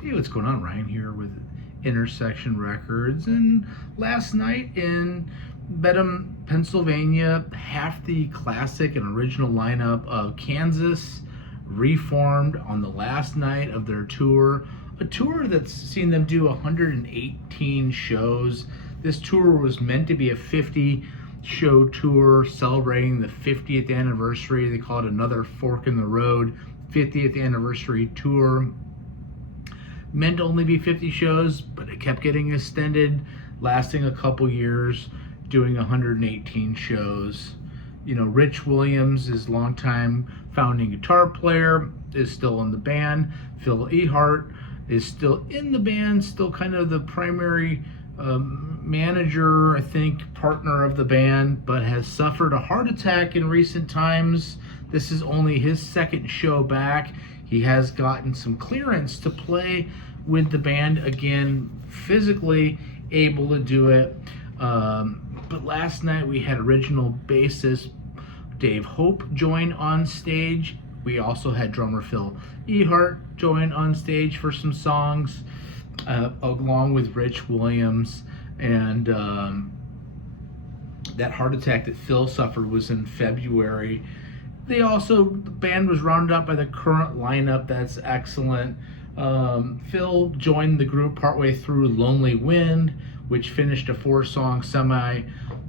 Hey, what's going on? Ryan here with Intersection Records. And last night in Benham, Pennsylvania, half the classic and original lineup of Kansas reformed on the last night of their tour. A tour that's seen them do 118 shows. This tour was meant to be a 50-show tour celebrating the 50th anniversary. They call it another Fork in the Road 50th anniversary tour. Meant to only be 50 shows, but it kept getting extended, lasting a couple years, doing 118 shows. You know, Rich Williams, his longtime founding guitar player, is still in the band. Phil Ehart is still in the band, still kind of the primary manager, I think, partner of the band, but has suffered a heart attack in recent times. This is only his second show back. He has gotten some clearance to play with the band again, physically able to do it. But last night we had original bassist Dave Hope join on stage. We also had drummer Phil Ehart join on stage for some songs, along with Rich Williams. And that heart attack that Phil suffered was in February. The band was rounded out by the current lineup. That's excellent. Phil joined the group partway through Lonely Wind, which finished a 4-song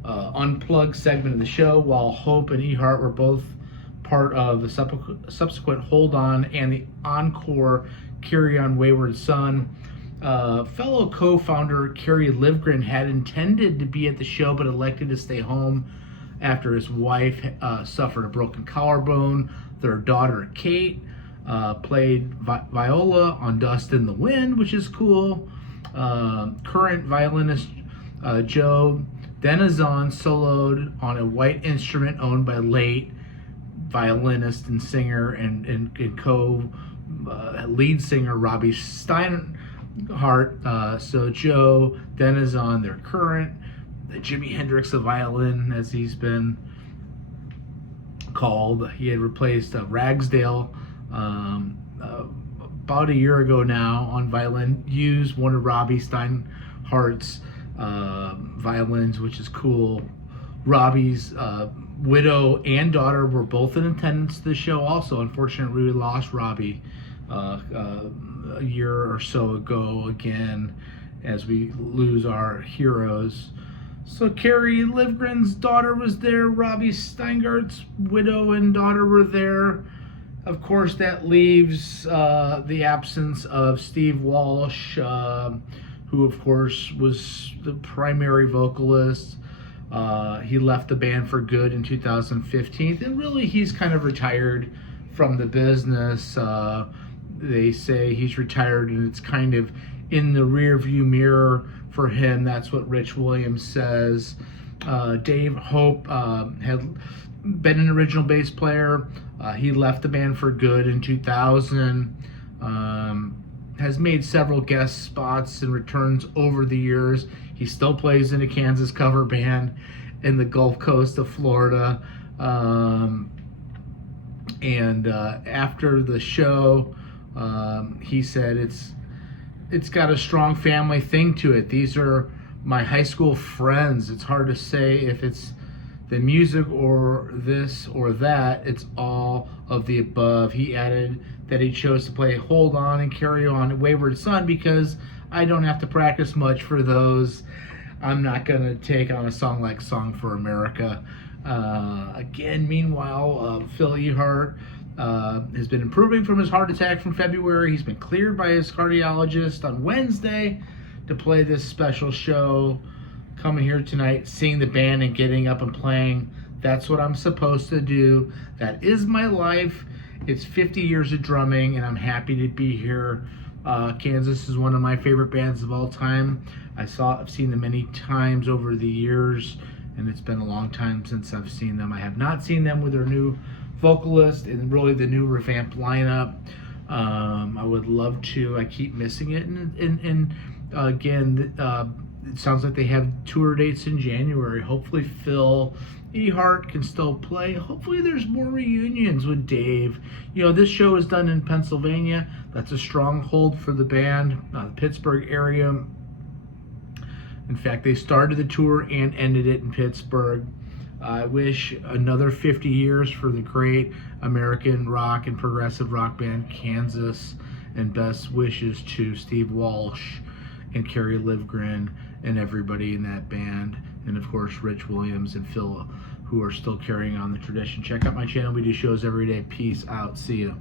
unplugged segment of the show, while Hope and Ehart were both part of the subsequent Hold On and the encore Carry On Wayward Son. Fellow co-founder Kerry Livgren had intended to be at the show but elected to stay home after his wife suffered a broken collarbone. Their daughter, Kate, played viola on Dust in the Wind, which is cool. Current violinist Joe Denizon soloed on a white instrument owned by late violinist and singer and lead singer Robbie Steinhardt. So Joe Denizon, their current, the Jimi Hendrix of violin, as he's been called. He had replaced Ragsdale about a year ago now on violin. Used one of Robbie Steinhardt's violins, which is cool. Robbie's widow and daughter were both in attendance at the show also. Unfortunately, we lost Robbie a year or so ago again, as we lose our heroes. So Kerry Livgren's daughter was there. Robbie Steinhardt's widow and daughter were there. Of course, that leaves the absence of Steve Walsh, who, of course, was the primary vocalist. He left the band for good in 2015, and really he's kind of retired from the business. They say he's retired, and it's kind of in the rearview mirror for him. That's what Rich Williams says. Dave Hope had been an original bass player. He left the band for good in 2000. Has made several guest spots and returns over the years. He still plays in a Kansas cover band in the Gulf Coast of Florida. And after the show, he said it's got a strong family thing to it. These are my high school friends. It's hard to say if it's the music or this or that. It's all of the above. He added that he chose to play Hold On and Carry On Wayward Son because I don't have to practice much for those. I'm not going to take on a song like Song for America. Again, meanwhile, Phil Ehart has been improving from his heart attack from February. He's been cleared by his cardiologist on Wednesday to play this special show. Coming here tonight, seeing the band and getting up and playing. That's what I'm supposed to do. That is my life. It's 50 years of drumming, and I'm happy to be here. Kansas is one of my favorite bands of all time. I've seen them many times over the years, and it's been a long time since I've seen them. I have not seen them with their new vocalist and really the new revamped lineup. I would love to. I keep missing it, and again, It sounds like they have tour dates in January. Hopefully Phil Ehart can still play. Hopefully there's more reunions with Dave. You know, this show is done in Pennsylvania. That's a stronghold for the band, the Pittsburgh area. In fact, they started the tour and ended it in Pittsburgh. I wish another 50 years for the great American rock and progressive rock band Kansas, and best wishes to Steve Walsh and Kerry Livgren and everybody in that band, and of course Rich Williams and Phil, who are still carrying on the tradition. Check out my channel. We do shows every day. Peace out. See ya.